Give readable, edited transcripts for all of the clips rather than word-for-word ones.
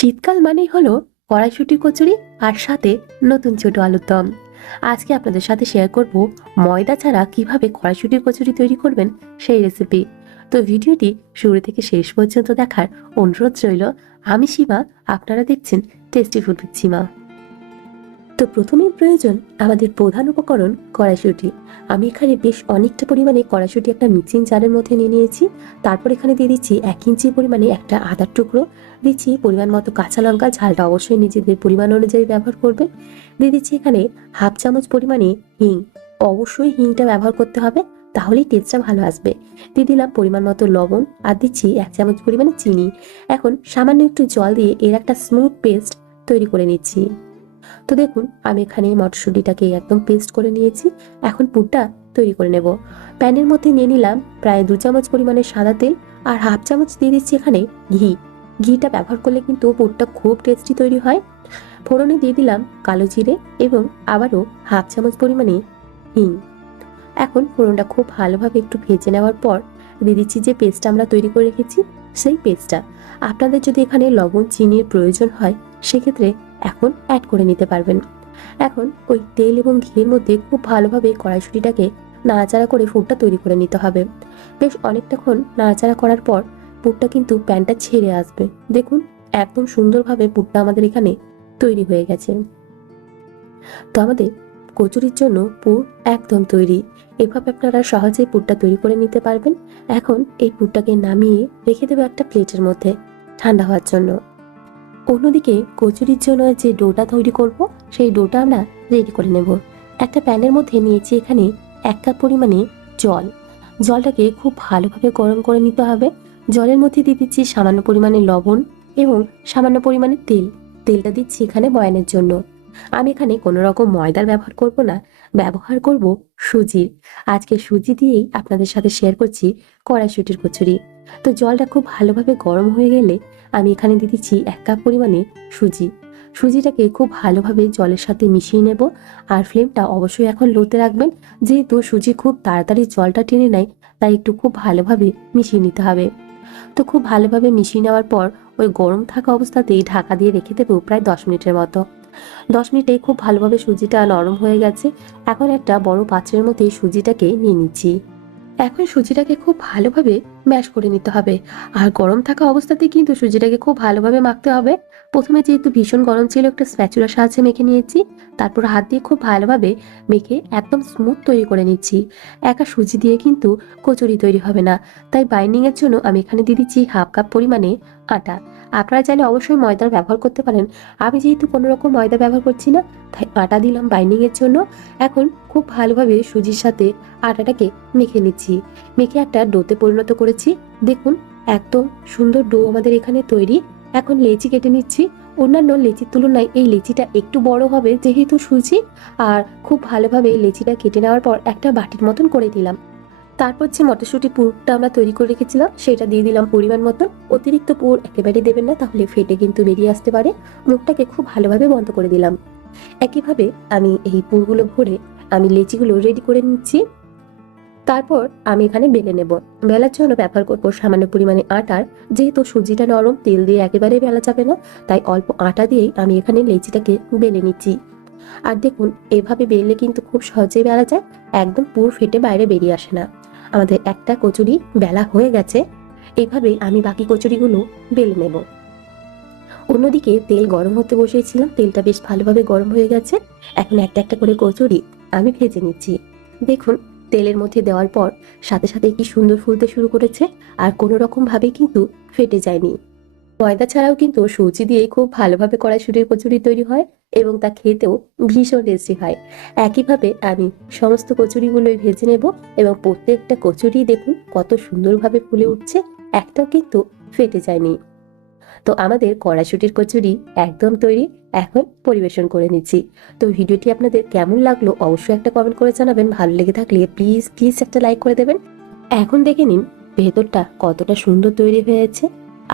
শীতকাল মানেই হলো কড়াইশুঁটি কচুরি আর সাথে নতুন ছোট আলুর দম। আজকে আপনাদের সাথে শেয়ার করব ময়দা ছাড়া কিভাবে কড়াইশুঁটির কচুরি তৈরি করবেন সেই রেসিপি। তো ভিডিওটি শুরু থেকে শেষ পর্যন্ত দেখার অনুরোধ রইল। আমি সীমা, আপনারা দেখছেন টেস্টি ফুড উইথ সীমা। তো প্রথমেই প্রয়োজন আমাদের প্রধান উপকরণ কড়াইশুঁটি। আমি এখানে বেশ অনেকটা পরিমাণে কড়াইশুঁটি একটা মিক্সিং জারের মধ্যে নিয়ে নিয়েছি। তারপর এখানে দিয়ে দিচ্ছি 1 ইঞ্চি পরিমাণে একটা আদার টুকরো, দিচ্ছি পরিমাণ মতো কাঁচা লঙ্কা, ঝালটা অবশ্যই নিজেদের পরিমাণ অনুযায়ী ব্যবহার করবেন। দিয়ে দিচ্ছি এখানে হাফ চামচ পরিমাণে হিং, অবশ্যই হিংটা ব্যবহার করতে হবে, তাহলেই টেস্টটা ভালো আসবে। দিয়ে দিলাম পরিমাণ মতো লবণ, আর দিচ্ছি 1 চামচ পরিমাণে চিনি। এখন সামান্য একটু জল দিয়ে এর একটা স্মুথ পেস্ট তৈরি করে নিচ্ছি। তো দেখুন, আমি এখানে মটরশুঁটিটাকে একদম পেস্ট করে নিয়েছি। এখন পুরটা তৈরি করে নেব। প্যানের মধ্যে নিয়ে নিলাম প্রায় 2 চামচ পরিমাণে সাদা তেল, আর হাফ চামচ দিয়ে দিচ্ছি এখানে ঘি। ঘিটা ব্যবহার করলে কিন্তু পুরটা খুব টেস্টি তৈরি হয়। ফোড়নে দিয়ে দিলাম কালো জিরে এবং আবারও হাফ চামচ পরিমাণে হিং। এখন ফোড়নটা খুব ভালোভাবে একটু ভেজে নেওয়ার পর দিয়ে দিচ্ছি যে পেস্টটা আমরা তৈরি করে রেখেছি, সেই পেস্টটা। আপনাদের যদি এখানে লবণ চিনির প্রয়োজন হয় সেক্ষেত্রে এখন অ্যাড করে নিতে পারবেন। এখন ওই তেল এবং ঘিয়ের মধ্যে খুব ভালোভাবে কড়াইশুঁটিটাকে নাড়াচাড়া করে পুরটা তৈরি করে নিতে হবে। বেশ অনেকটাক্ষণ নাড়াচাড়া করার পর পুরটা কিন্তু প্যানটা ছেড়ে আসবে। দেখুন, একদম সুন্দরভাবে পুরটা আমাদের এখানে তৈরি হয়ে গেছে। তো আমাদের কচুরির জন্য পুর একদম তৈরি। এভাবে আপনারা সহজেই পুরটা তৈরি করে নিতে পারবেন। এখন এই পুরটাকে নামিয়ে রেখে দেবো একটা প্লেটের মধ্যে ঠান্ডা হওয়ার জন্য। অন্যদিকে কচুরির জন্য যে ডোটা তৈরি করব সেই ডোটা আমরা রেডি করে নেব। একটা প্যানের মধ্যে নিয়েছি এখানে 1 কাপ পরিমাণে জল। জলটাকে খুব ভালোভাবে গরম করে নিতে হবে। জলের মধ্যে দিয়ে দিচ্ছি সামান্য পরিমাণে লবণ এবং সামান্য পরিমাণে তেল। তেলটা দিচ্ছি এখানে ময়ানের জন্য। আমি এখানে কোনো রকম ময়দার ব্যবহার করব না, ব্যবহার করব সুজির। আজকে সুজি দিয়েই আপনাদের সাথে শেয়ার করছি কড়াইশুঁটির কচুরি। তো জলটা খুব ভালোভাবে গরম হয়ে গেলে আমি এখানে দিয়ে দিচ্ছি 1 কাপ পরিমাণে সুজি। সুজিটাকে খুব ভালোভাবে জলের সাথে মিশিয়ে নেব, আর ফ্লেমটা অবশ্যই এখন লোতে রাখবেন। যেহেতু সুজি খুব তাড়াতাড়ি জলটা টেনে নেয়, তাই একটু খুব ভালোভাবে মিশিয়ে নিতে হবে। তো খুব ভালোভাবে মিশিয়ে নেওয়ার পর ওই গরম থাকা অবস্থাতেই ঢাকা দিয়ে রেখে দেবো প্রায় 10 মিনিটের মতো। 10 মিনিটে খুব ভালোভাবে সুজিটা নরম হয়ে গেছে। এখন একটা বড় পাত্রের মধ্যে সুজিটাকে নিয়ে নিচ্ছি। এখন সুজিটাকে খুব ভালোভাবে ম্যাশ করে নিতে হবে, আর গরম থাকা অবস্থাতে কিন্তু সুজিটাকে খুব ভালোভাবে মাখতে হবে। প্রথমে যেহেতু ভীষণ গরম ছিল, একটা স্প্যাচুলার সাহায্যে মেখে নিয়েছি। তারপর হাত দিয়ে খুব ভালোভাবে মেখে একদম স্মুথ তৈরি করে নিচ্ছি। একা সুজি দিয়ে কিন্তু কচুরি তৈরি হবে না, তাই বাইন্ডিং এর জন্য আমি এখানে দিয়ে দিচ্ছি হাফ কাপ পরিমাণে আটা। আপনারা চাইলে অবশ্যই ময়দার ব্যবহার করতে পারেন। আমি যেহেতু কোনো রকম ময়দা ব্যবহার করছি না, তাই আটা দিলাম বাইন্ডিং এর জন্য। এখন খুব ভালোভাবে সুজির সাথে আটাটাকে মেখে নিচ্ছি। মেখে একটা ডোতে পরিণত করেছি। দেখুন, একদম সুন্দর ডো আমাদের এখানে তৈরি। এখন লেচি কেটে নিচ্ছি। অন্যান্য লেচির তুলনায় এই লেচিটা একটু বড় হবে যেহেতু সুজি। আর খুব ভালোভাবে লেচিটা কেটে নেওয়ার পর একটা বাটির মতন করে দিলাম। তারপর যে মটরশুঁটি পুরটা আমরা তৈরি করে রেখেছিলাম সেটা দিয়ে দিলাম পরিমাণ মতন। অতিরিক্ত পুর একেবারে দেবেন না, তাহলে ফেটে কিন্তু বেরিয়ে আসতে পারে। মুখটাকে খুব ভালোভাবে বন্ধ করে দিলাম। একইভাবে আমি এই পুরগুলো ভরে আমি লেচিগুলো রেডি করে নিচ্ছি। তারপর আমি এখানে বেলে নেব। বেলার জন্য ব্যবহার করব সামান্য পরিমাণে আটার। যেহেতু সুজিটা নরম, তেল দিয়ে একেবারে বেলা যাবে না, তাই অল্প আটা দিয়েই আমি এখানে লেচিটাকে বেলে নিচ্ছি। আর দেখুন, এভাবে বেললে কিন্তু খুব সহজেই বেলা যায়, একদম পুর ফেটে বাইরে বেরিয়ে আসে না। আমাদের একটা কচুরি বেলা হয়ে গেছে। এইভাবে আমি বাকি কচুরিগুলো বেলে নেব। অন্যদিকে তেল গরম হতে বসিয়েছিলাম, তেলটা বেশ ভালোভাবে গরম হয়ে গেছে। এখন একটা একটা করে কচুরি আমি ভেজে নিচ্ছি। দেখুন, তেলের মধ্যে দেওয়ার পর সাথে সাথে কি সুন্দর ফুলতে শুরু করেছে, আর কোনো রকম ভাবে কিন্তু ফেটে যায়নি। ময়দা ছাড়াও কিন্তু সুজি দিয়েই খুব ভালোভাবে কড়াইশুঁটির কচুরি তৈরি হয় এবং তা খেতেও ভীষণ টেস্টি হয়। একইভাবে আমি সমস্ত কচুরিগুলোই ভেজে নেব এবং প্রত্যেকটা কচুরি দেখুন কত সুন্দরভাবে ফুলে উঠছে, একটাও কিন্তু ফেটে যায়নি। তো আমাদের কড়াইশুঁটির কচুরি একদম তৈরি। এখন পরিবেশন করে নিচ্ছি। তো ভিডিওটি আপনাদের কেমন লাগলো অবশ্যই একটা কমেন্ট করে জানাবেন। ভালো লেগে থাকলে প্লিজ প্লিজ একটা লাইক করে দেবেন। এখন দেখে নিন ভেতরটা কতটা সুন্দর তৈরি হয়েছে।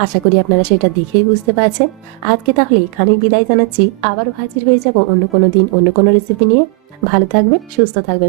আশা করি আপনারা সেটা দেখেই বুঝতে পারছেন। আজকে তাহলে এখানেই বিদায় জানাচ্ছি। আবারও হাজির হয়ে যাব অন্য কোনো দিন অন্য কোনো রেসিপি নিয়ে। ভালো থাকবেন, সুস্থ থাকবেন।